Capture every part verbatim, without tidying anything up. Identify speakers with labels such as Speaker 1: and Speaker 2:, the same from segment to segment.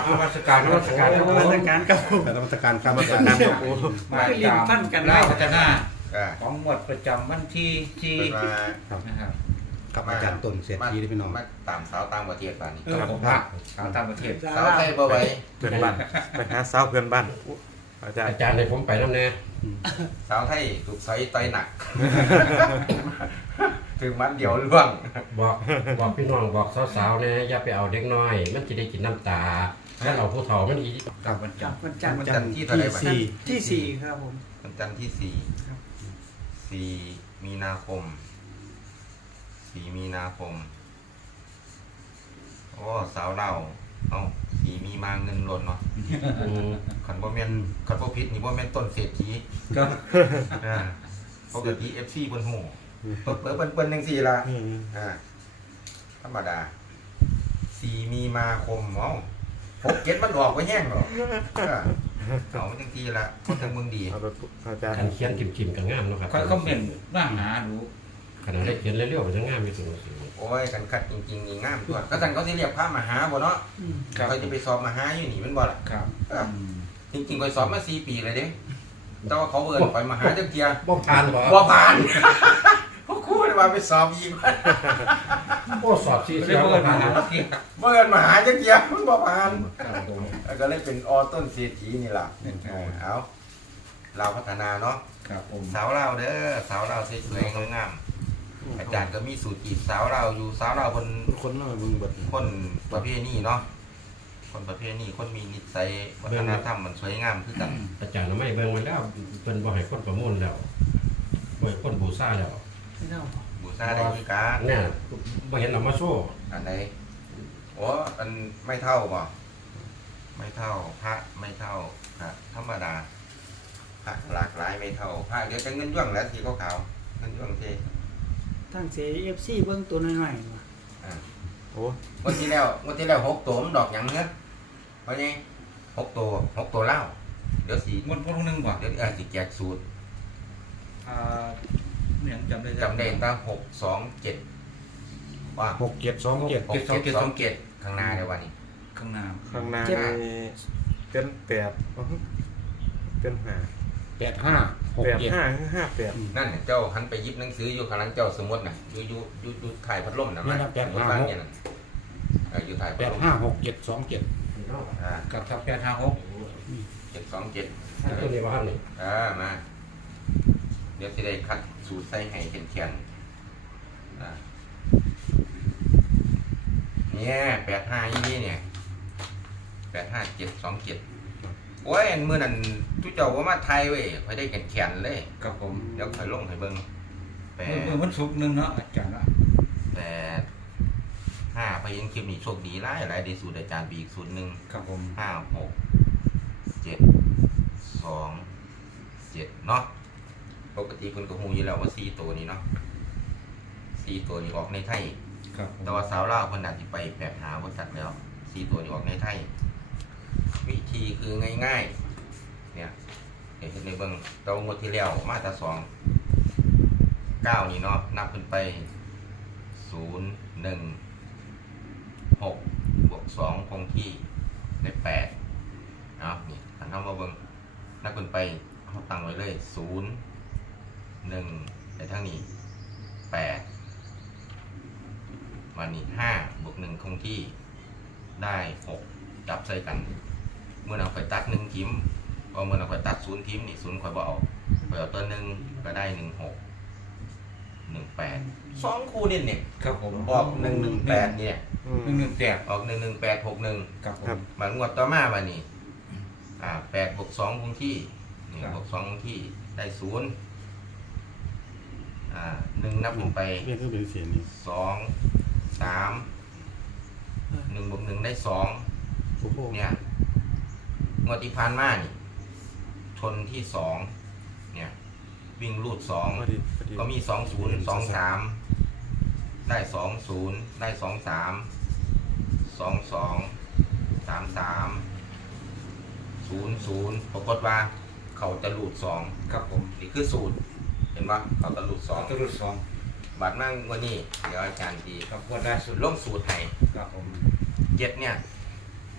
Speaker 1: นมัสการนมัสการ
Speaker 2: นมัสการครับผม
Speaker 3: นมัสการครับนมัส
Speaker 1: กา
Speaker 3: การ
Speaker 1: ร
Speaker 3: ครับ
Speaker 1: มาตามเล่าพัฒนา
Speaker 3: อ่า
Speaker 1: ของหมวดประจำวันที่ที่
Speaker 3: เป็นมา
Speaker 1: นะครับ
Speaker 3: กับอาจารย์ต้นเสียทีได้พี่น้อง
Speaker 4: มาตามสาวต่างประเทศบ้านนี้
Speaker 1: กับผมพระชาวต่างประเทศ
Speaker 4: สาวไทยบ่ไหว
Speaker 5: เพื่อนบ้านไปหาสาวเพื่อนบ้านอาจารย์
Speaker 6: อาจารย์ให้ผมไปน้ำแน่
Speaker 4: สาวไทยถูกใส่ต่อยหนัก ถึงมันเดี๋ยวล่วง
Speaker 6: บอกบอกพี่น้องบอกสาวๆนะอย่าไปเอาเด็กน้อย มันจะได้กินน้ำตาถ้าเอาผู้เฒ่ามันอี
Speaker 1: กับวันจั
Speaker 2: จั
Speaker 1: น
Speaker 2: บ
Speaker 1: ทร์
Speaker 2: วันจันทร์
Speaker 4: วัน
Speaker 2: จั
Speaker 4: จั
Speaker 2: น
Speaker 4: น
Speaker 2: ท
Speaker 4: ท
Speaker 2: ร์
Speaker 4: ร์ที่เท่าไหร่บ้าง
Speaker 3: สี่
Speaker 2: ที่สี่ครับผม
Speaker 4: วันจันทร์ที่สี่
Speaker 2: ครับ
Speaker 4: สี่มีนาคมสี่มีนาคมโอ้สาวเราเอ้าสี่มีมาเงินหล่นเนาะ
Speaker 6: อืม
Speaker 4: ขันบ่แม่นขันบ่ผิดนี่บ่แม่นต้นเศรษฐี
Speaker 1: ก็
Speaker 4: อ่าปกติ เอฟ ซี เพิ่นฮู้เปิดเปิดเปิ้นๆจังซี่ล่ะ
Speaker 3: อืม
Speaker 4: อ่าธรรมดาสี่มีมาคมเอ้าหกเจ็ดมันออกไปแห้งหรอเออเอาจังซี่ละคนทางเมืองดี
Speaker 5: เอาไปอาจารย์
Speaker 6: ขันเขียนกิมๆกับงามเนาะครับ
Speaker 1: ค่อยคอมเมนต์มาหาดู
Speaker 6: ขนาดได้เขียนเร็วๆมันจะงามมีสุดสิ
Speaker 4: โอ้ยกันคัดจริงๆนี่งามตัวก็สั่นเขาสิเรียกพระมหาบ่เนาะ
Speaker 2: อืม
Speaker 1: ครับ
Speaker 4: เขาจะไปสอบมหาอยู่นี่แมันบ่ล่ะ
Speaker 1: ครับ
Speaker 4: เออจริงๆก็สอบมาสี่ปีเลยเด้แต่ว่าเขาเอิ้นไปมหาจักเที่ย
Speaker 6: บ่ผ่านบ่
Speaker 4: บ่ผ่าน พวกครูเลยว่าไปสอบอีก
Speaker 6: บ่สอบสี่
Speaker 1: เรี
Speaker 6: เสี
Speaker 1: ย
Speaker 6: ย
Speaker 1: ก
Speaker 6: บ่
Speaker 1: ว่า
Speaker 6: ผ่าม
Speaker 1: าน เที่ย
Speaker 4: บ่เอิ้นมหาจักเที่ยมันบ่ผ่าน
Speaker 1: ครับผม
Speaker 4: แล้วก็เลยเป็นอต้นเศรษฐีนี่ล่ะเออเอาเราพัฒนาเนาะ
Speaker 1: ครับผม
Speaker 4: สาวเราเด้อสาวเราสวยๆงามๆอาจารย์ก็มีสูตรจีบสาวเราอยู่สาวเราคน
Speaker 3: คนเราเบิ่งเบิด
Speaker 4: คนประเภทนี้เนาะคนประเภทนี้คนมีนิสัยวัฒนธรรมมันสวยงามคือกัน
Speaker 6: อาจารย์น่ะไม่เบิ่งไว้แล้วเพิ่นบ่ให้คนประมูลแล้วบ่ให้คนบูชาแล้ว
Speaker 2: ไม่เล่า
Speaker 4: บูชาได้ที่การ
Speaker 6: เนี่ยบ่เห็นเอามาโชว์
Speaker 4: อันไหนโอ้อันไม่เท่าบ่ไม่เท่าพระไม่เท่าพระธรรมดาพระหลากหลายไม่เท่าพระเดี๋ยวจะเงินย่วงแล้วสีขาวๆเงินย่วงเท
Speaker 2: ตั้งเสียเอฟซีเบื้องตัวหน่อยๆว่ะ
Speaker 5: โอ้
Speaker 4: งวดที่แล้วงวดที่แล้วหกตัวมันดอกหยังเงี้ยเพราะไงหกตัวหกตัวเล่าเดี๋ยวสี
Speaker 1: งวดพวกนึงบ่
Speaker 4: เดี๋ยวเออสีแจกสูตร
Speaker 1: อ่าเนี่ยจำได้
Speaker 4: จำได้ตั้งหกสองเจ็ดว่า
Speaker 3: หกเจ็ดสองเจ็ด
Speaker 4: หกเจ็ดสองเจ็ดข้างหน้าเดี๋ยววันนี้
Speaker 1: ข้างหน้า
Speaker 5: ข้างหน้านี่เป็นแปดอื้อหือเป็นห้า
Speaker 3: แปดห้าหก
Speaker 5: แปด
Speaker 3: เจ็ด
Speaker 5: ห้าห้าแปด
Speaker 4: นั่นน่ะเจ้าหันไปหยิบหนังสืออยู่ข้างหลังเจ้าสมมติน่ะอยู่อยู่อยู่อยู่ถ่ายพัดลมน่ะ
Speaker 3: นี่นะแปดห้า
Speaker 4: บ้าน
Speaker 3: หก
Speaker 4: เนี่ยน่ะเอออยู่ถ่าย
Speaker 3: แป
Speaker 4: พัด
Speaker 3: ด
Speaker 4: ลม
Speaker 3: ห้าหกเจ็ดสองเจ็ด
Speaker 4: อ่า
Speaker 1: กับทับแปดห้าหก
Speaker 4: เจ็ดสองเจ็ด
Speaker 6: ตัวนี้บ่ครับนี่
Speaker 4: อ่ามาเดี๋ยวสิได้คัดสูตรใส่ให้เขียนๆอ่าเนี่ยแปดห้ายี่นี่เนี่ยแปดห้าเจ็ดสองเจ็ดโอ้ยอันมือนั่นทุกเจ้าว่ามาไทยเว้ยคอยได้แขนแขนๆเลย
Speaker 1: กับผม
Speaker 4: เดี๋ยวคอยลงให้เบิ่งแป
Speaker 1: เมื่อ
Speaker 4: ด
Speaker 1: เมื่อวันศุกร์หนึงเนาะอาจารย์ว่า
Speaker 4: แปดห้าพยังคลิปนี้โชคดีหลายหลายได้สูตรอาจารย์ปีอีกสูตรหนึ่ง
Speaker 1: ครับผม
Speaker 4: ห้าหกเจ็ดสองเจ็ดเนาะปกติคุณก็หูอยู่แล้วว่าสี่ตัวนี้เนาะสี่ตัวนี้ออกในไทย
Speaker 1: ครับผม
Speaker 4: แต่ว่าสาวลาวคนอาจจะไปแปบหาบริษัทแล้วสี่ตัวนี้ออกในไทย วิธีคือง่ายๆเนี่ยเห็นในเบื้องเรางวดที่แล้วมาตราสองเก้านี่เนาะนับขึ้นไปศูนย์หนึ่งหกบวกสองคงที่ได้แปดเนาะนี่ถ้าเรามาเบื้องนับขึ้นไปเขาตั้งไว้เลยศูนย์หนึ่งในทั้งนี้แปดวันนี้ห้าบวกหนึ่งคงที่ได้หกจับใส่กัน เมื่อเราไปตัดหนึ่งทิมพอเมื่อเราไปตัดศูนย์ทิมนี่ศูนย์คอยบอกคอยเอาตัวหนึ่งก็ได้หนึ่งหกหนึ่งแปดสองคู่นี่เนี่ย
Speaker 1: ครับผม
Speaker 4: ออกหนึ่งหนึ่งแปดเนี่ย
Speaker 5: อืม
Speaker 1: หนึ่งหนึ่งแปด
Speaker 4: ออกหนึ่งหนึ่งแปดหกหนึ่ง
Speaker 1: ครับผม
Speaker 4: มางวดต่อมาวันนี้อ่าแปดบวกสองคงที่หนึ่งบวกสองคงที่ได้ศูนย์อ่าหนึ่งนับลงไป
Speaker 3: เรียกคือเป็นเสียงนี่
Speaker 4: สองสามหนึ่งบวกหนึ่งได้สอง
Speaker 3: โอ้โห
Speaker 4: เนี่ยงวดที่ผ่านมานี่ชนที่สองเนี่ยวิ่งรูดสอง
Speaker 5: พอดีพอดี
Speaker 4: ก็มีสองศูนย์สองสามได้สองศูนย์ได้สองสามสองสองสามสามศูนย์ศูนย์ปรากฏว่าเขาจะรูดสอง
Speaker 1: ครับผม
Speaker 4: นี่คือสูตรเห็นปะเขาจะรูดสอง
Speaker 1: ตัวรุ่นสอง
Speaker 4: บัดนั่งวันนี้เดี๋ยวอาจารย์ดี
Speaker 1: ครับงวดล่าสุด
Speaker 4: ล่มสูตรให้
Speaker 1: ครับผม
Speaker 4: เจ็ดเนี่ย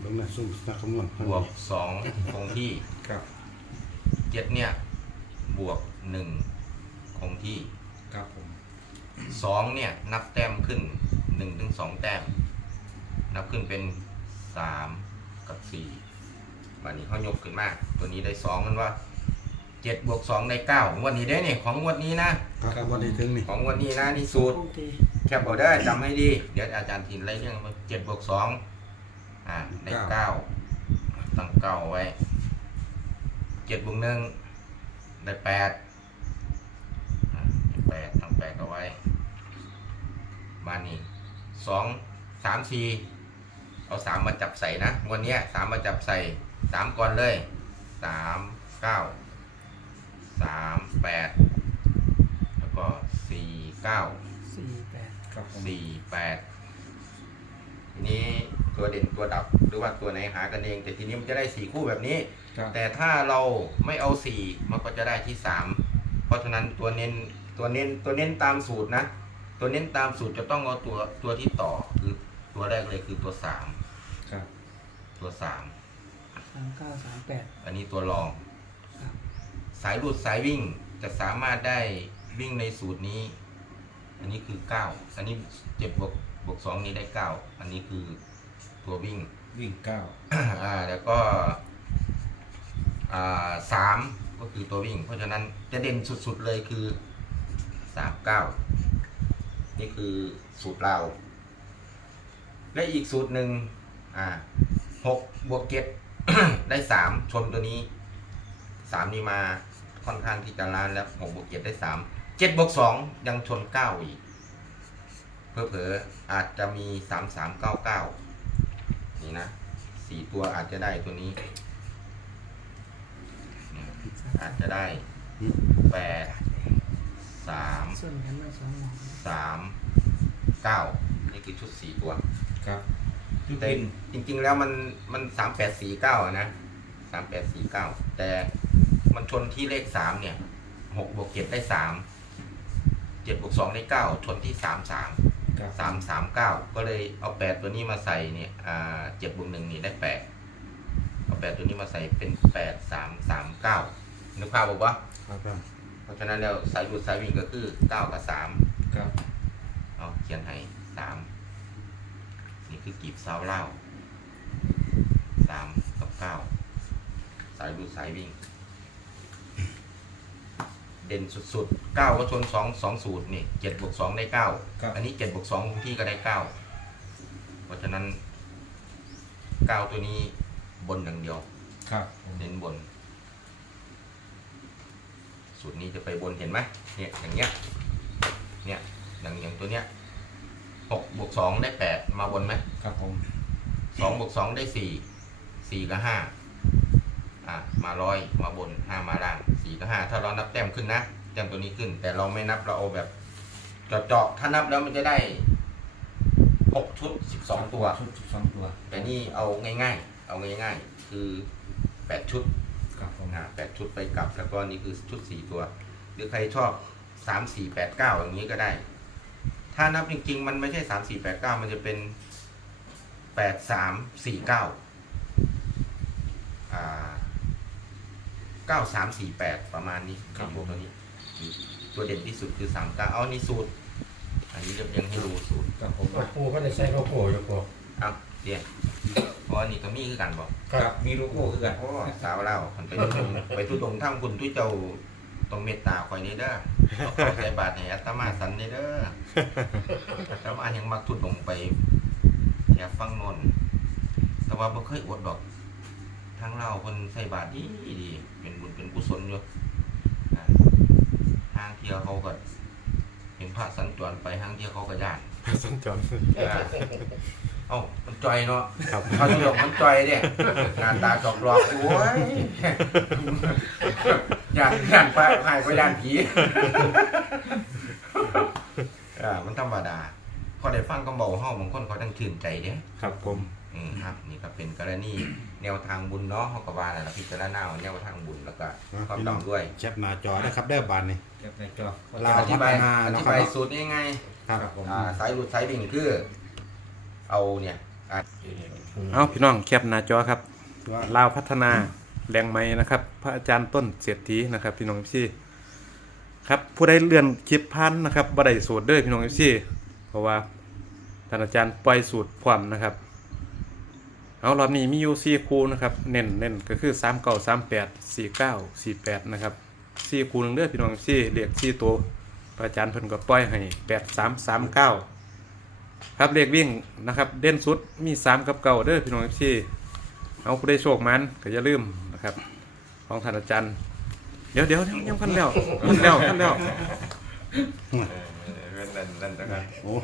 Speaker 3: เบิ่งนะซุ่มนักคำนวณ
Speaker 4: บวกสองคงที่
Speaker 1: ครับ
Speaker 4: เจ็ดเนี่ยบวกหนึ่งคงที่
Speaker 1: ครับผม
Speaker 4: สองเนี่ยนับแต้มขึ้นหนึ่งถึงสองแต้มนับขึ้นเป็นสามกับสี่วันนี้เขายกขึ้นมาตัวนี้ได้สองมันว่าเจ็ดบวกสองได้เก้างวันนี้ได้เนี่ยของงวันนี้นะครับ
Speaker 3: วันนี้ถึงนี่
Speaker 4: ของงวันนี้นะนี่สูตร
Speaker 2: โอเค
Speaker 4: แคปเอาได้จำให้ดีเดี๋ยวอาจารย์ทินไล่เรื่องมาเจ็ดบวกสองอ่าได้เก้าตั้งเก้าไว้เจ็ดบวกหนึ่งได้แปดอ่าได้แปดตั้งแปดเอาไว้มานี่สองสามสี่เอาสามมาจับใส่นะวันนี้สามมาจับใส่สามก่อนเลยสามเก้าสามแปดแล้วก็สี่เก้า
Speaker 2: สี่แปด
Speaker 1: ครับผม
Speaker 4: สี่แปดทีนี้ตัวเด่นตัวดับหรือว่าตัวไหนหากันเอง แต่ทีนี้มันจะได้สี่คู่แบบนี้
Speaker 1: ครับ
Speaker 4: แต่ถ้าเราไม่เอาสี่มันก็จะได้ที่สามเพราะฉะนั้นตัวเน้นตัวเน้นตัวเน้นตามสูตรนะตัวเน้นตามสูตรจะต้องเอาตัวตัวที่ต่อคือตัวแรกเลยคือตัวสาม
Speaker 1: ครับ
Speaker 4: ตัวสาม
Speaker 2: สามเก้าสามแปด
Speaker 4: อันนี้ตัวรอง
Speaker 2: ครับ
Speaker 4: สายหลุดสายวิ่งจะสามารถได้วิ่งในสูตรนี้ อันนี้คือเก้าอันนี้เจ็ดบวกบวกสองนี้ได้เก้าอันนี้คือตัววิ่ง
Speaker 1: วิ่งเก้า
Speaker 4: อ่าแล้วก็อ่าสามก็คือตัววิ่ง เพราะฉะนั้นจะเด่นสุดๆเลยคือสามเก้านี่คือสูตรเราและอีกสูตรหนึ่งอ่าหกบวกเจ็ด ได้สามชนตัวนี้สามนี่มาค่อนข้างที่จะล้านแล้วหกบวกเจ็ดได้สามเจ็ดบวกสองยังชนเก้าอีกเผลอๆอาจจะมีสามสามเก้าเก้านี่นะสี่ตัวอาจจะได้ตัวนี้เนี่ยอาจจะได้แปดสาม
Speaker 2: ส่วนกันมาสองหมอง
Speaker 4: สามเก้านี่คือชุดสี่ตัว
Speaker 1: ครับจุด
Speaker 4: แต่
Speaker 1: บิน
Speaker 4: จริงๆแล้วมันมันสามแปดสี่เก้านะสามแปดสี่เก้าแต่มันชนที่เลขสามเนี่ยหกบวกเจ็ดได้สามเจ็ดบวกสองได้เก้าชนที่สามสาม
Speaker 1: ครับ
Speaker 4: สามสามเก้าก็เลยเอาแปดตัวนี้มาใส่เนี่ยอ่าเจ็ดบวกหนึ่งนี่ได้แปดเอาแปดตัวนี้มาใส่เป็นแปดสามสามเก้านึกภาพบอกว่า
Speaker 3: ครับครับ
Speaker 4: เพราะฉะนั้นแล้วสายดูดสายวิ่งก็คือเก้ากับสาม
Speaker 1: ครับ
Speaker 4: เอาเขียนให้สามนี่คือกีบเสาเล่าสามกับเก้าสายดูดสายวิ่ง เด่นสุดๆเก้าก็ชนสองสองสูตรนี่เจ็ดบวกสองได้เก้า
Speaker 1: ครับ
Speaker 4: อันนี้เจ็ดบวกสองที่ก็ได้เก้าเพราะฉะนั้นเก้าตัวนี้บนอย่างเดียว
Speaker 1: ครับผม
Speaker 4: เน้นบน สูตรนี้จะไปบนเห็นไหมเนี่ยอย่างเงี้ยเนี่ยอย่างอย่างตัวเนี้ยหกบวกสองได้แปดมาบนไหม
Speaker 1: ครับผม
Speaker 4: สองบวกสองได้สี่สี่กับห้าอ่ะมาร้อยมาบนห้ามาล่างสี่กับห้าถ้าเรานับแต้มขึ้นนะแต้มตัวนี้ขึ้น แต่เราไม่นับเราเอาแบบเจาะๆถ้านับแล้วมันจะได้หกชุดสิบสองตัว
Speaker 1: ชุดสิบสองตัว
Speaker 4: แต่นี่เอาง่ายๆ เอาง่ายๆ คือแปดชุด
Speaker 1: ครับผม
Speaker 4: อ่าแปดชุดไปกลับ แล้วก็นี่คือชุดสี่ตัว หรือใครชอบสามสี่แปดเก้าอย่างนี้ก็ได้ ถ้านับจริงๆ มันไม่ใช่สามสี่แปดเก้ามันจะเป็นแปดสามสี่เก้าอ่าเก้าสามสี่แปดประมาณนี้ครับพวกตัวนี้ ตัวเด่นที่สุดคือสามเก้าเอานี่สูตร อันนี้จะยังให้ดูสูตร
Speaker 1: ครับผม
Speaker 6: เอาปูก็ได้ใส่ข้าวโพดอยู่ปู
Speaker 4: เอาเดี๋ยวเพราะอันนี้ก็มีคือกันบอก
Speaker 1: ครับมีโลโก้คือกัน
Speaker 4: โอ้สาวเล่าคนไปทุดงไปทุดงทั้งคุณทุยเจ้าตรงเมตตาคอยนี้เด้อเอาเข้าใส่บาตรให้อัตมาสันนี่เด้อแล้วมายังมักทุดงไปแถวฟังนนท์แต่ว่าบ่เคยอดดอกทั้งเราคนใส่บาตรดีดีเป็นบุญเป็นกุศลอยู่อ่าห้างเที่ยวเขาก็เห็นพระสัญจรไปห้างเที่ยวเขาก็ย่าน
Speaker 3: สัญจร
Speaker 4: อ่าเอ้ามันจอยเนาะ
Speaker 3: ครับ
Speaker 4: เขาหยกมันจอยเนี่ยงานตาจอกหลอกโอ้ยอยากอยากไปหายไปด้านผีอ่ามันธรรมดาพอได้ฟังก็บอกเฮาบางคนเขาตั้งชื่นใจเด้
Speaker 3: ครับผม
Speaker 4: อืมครับนี่ก็เป็นกรณีแนวทางบุญเนาะเฮาก็ว่านั่นล่ะพิจารณาแนวทางบุญแล้วก็ความ
Speaker 3: พี่
Speaker 4: ต้
Speaker 3: น้
Speaker 4: อ
Speaker 3: อง
Speaker 4: งด้วย
Speaker 3: แคปหน้าจอนะครับได้บานนี่
Speaker 1: เก็บในจอ
Speaker 3: ลาว
Speaker 4: อธิบาย
Speaker 3: พัฒนา
Speaker 4: อ
Speaker 3: เนาะ
Speaker 4: ธิ
Speaker 3: ครับ
Speaker 4: บาย
Speaker 3: เนาะ
Speaker 4: สูตรยังไง
Speaker 3: ครับ
Speaker 1: ครับผม
Speaker 4: อ่าสายหลุดสายวิ่งคือเอาเนี่ยอ่ะ
Speaker 3: เอาพี่น้องแคปหน้าจอครับว่าลาวพัฒนาแรงไม้นะครับ พระอาจารย์ต้นเศรษฐีนะครับพี่น้องเอฟซีครับผู้ใดเลื่อนคลิปพันนะครับบ่ได้สูตรเด้อพี่น้องเอฟซีเพราะว่าท่านอาจารย์ปล่อยสูตรพร้อมนะครับเอารอบนี้มีอยู่สี่คู่นะครับเน้นเน้นก็คือสามเก้าสามแปดสี่เก้าสี่แปดนะครับสี่คู่หนึงเด้อพี่น้องเอฟซีเรียกสี่ตัวพระอาจารย์เพิ่นก็ปล่อยให้แปดสามสามเก้าครับเลขวิ่งนะครับเด่นสุดมีสามกับเก้าเด้อพี่น้องเอฟซีเอาผู้ได้โชคมันก็อย่าลืมนะครับของท่านอาจารย์เดี๋ยวเดี๋ยวเดี๋ยวยังพันแล้วพันแล้วพันแล้ว
Speaker 4: นั่นนั่นนะครับ
Speaker 3: โอ้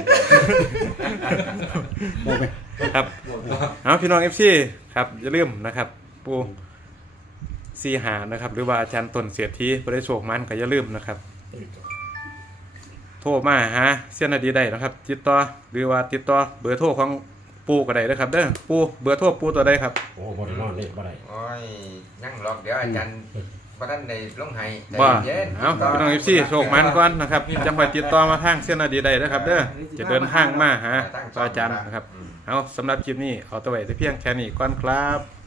Speaker 3: โอ้ไปครับเอาพี่น้องเอฟซีครับอย่าลืมนะครับปูซีหานะครับหรือว่าอาจารย์ต้นเสียทีผู้ได้โชคมันก็อย่าลืมนะครับโทรมาหาเสี้ยนอดีได้นะครับติดต่อหรือว่าติดต่อเบอร์โทรของปูก็ได้นะครับเด้อปูเบอร์โทรปูตัวใดครับ
Speaker 6: โอ้บ่ได้นอนนี่บ่ได้
Speaker 4: โอ้ยนั่งรอเดี๋ยวอาจารย์บ่ทันได้ลงให้ใจ
Speaker 3: ว่า
Speaker 4: เย็น
Speaker 3: เอาพี่น้องเอฟซีโชคมันก่อนนะครับจังไปติดต่อมาทางเสี้ยนอดีได้นะครับเด้อจะเดินทางมาหาอาจารย์นะครับเอาสำหรับคลิปนี้เอาตัวไว้แต่เพียงแค่นี้ก่อนครับ